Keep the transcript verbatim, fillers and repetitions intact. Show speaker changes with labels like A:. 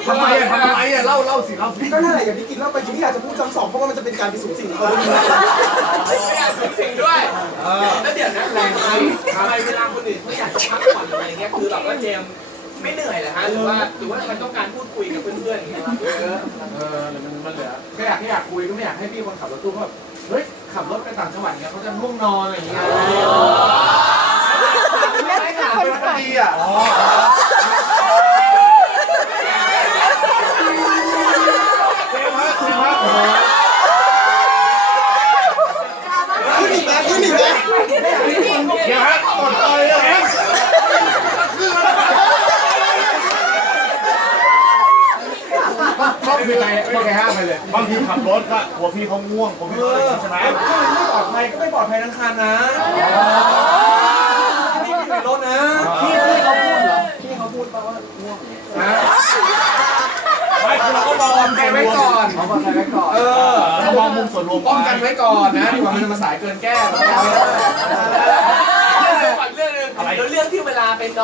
A: ทำไมอ่ะทำไมอ่ะเล่าเล่าสิเล่าสิ
B: ก็นั่นแหละอย่างที่กินเล่าไปจริงที่อยากจะพูดซ้ำสองเพราะว่ามันจะเป็นการไปสูงสิ่งเขาด้วย
C: ไม่อยากสูงสิงด้วยแล้วเดี๋ยวนะทำไมทำไมเวลาคนอื่นเขาอยากจะพักผ่อนอะไรเงี้ยคือแบบว่าเจมไม่เหนื่อยเหรอฮะหรือว่าหรือว่ามันต้องการพูดคุยกับเพื่อนๆอย่างเงี้ยเออเออมันมันเหลือแค่อยากแค่อยากคุยก็ไม่อยากให้พี่คนขับรถตู้เขาแบบเฮ้ยขับรถไปต่างจังหวัดเงี้ยเขาจะง่วงนอนอะไรอย่างเงี้ยไม่ถามเป็นคดีอ่ะ
B: ขึ้นอีกนะขึ้นอีกนะ
A: เดี๋ยวฮะกดต่อยเลยฮะก็คือใครไม่ใครห้ามไปเลยบางทีขับรถก็หัวพี่เขาง่วงผมพี่ก็เลยใช่ไหม
C: ถ้ามันไม่ปลอดภัยก็ไม่ปลอดภัยทั้งคันนะนี่อยู่ในรถนะพี่เขาพูดเหรอพี่เขาพูดป่าว่าง่วงนะ
A: ไม่คือเราก็มอง
C: ป้องกันไว้ก่อนป้องกันไว้ก่อนเออ
A: เรามองมุมส่วนรวม
C: ป้องกันไว้ก่อนนะดีกว่ามันจะมาสายเกินแก้เรื่องนึงเรื่องที่เวลาเป็น